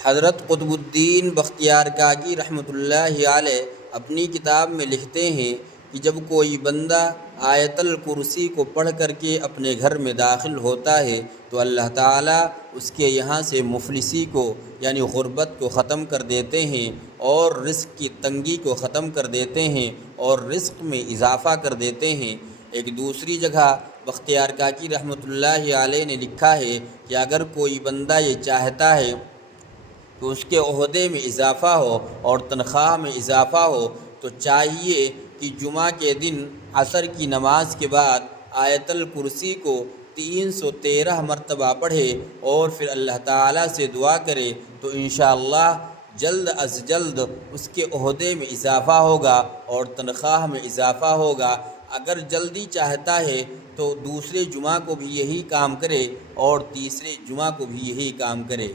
हज़रत क़ुतबुद्दीन बख्तियार काकी रहमतुल्लाहि अलैह अपनी किताब में लिखते हैं कि जब कोई बंदा आयतल कुर्सी को पढ़ करके अपने घर में दाखिल होता है तो अल्लाह ताला उसके यहाँ से मुफलिसी को यानी गुर्बत को ख़त्म कर देते हैं और रिस्क की तंगी को ख़त्म कर देते हैं और रिस्क में इजाफ़ा कर देते हैं। एक दूसरी जगह बख्तियार काकी रहमतुल्लाहि अलैह ने लिखा है कि अगर कोई बंदा ये चाहता है कि उसके ओहदे में इजाफ़ा हो और तनख्वाह में इजाफ़ा हो तो चाहिए कि जुमा के दिन असर की नमाज के बाद आयतल कुर्सी को 313 मरतबा पढ़े और फिर अल्लाह ताला से दुआ करे तो इंशाअल्लाह जल्द अज जल्द उसके ओहदे में इजाफ़ा होगा और तनख्वाह में इजाफ़ा होगा। अगर जल्दी चाहता है तो दूसरे जुमा को भी यही काम करे और तीसरे जुमा को भी यही काम करे।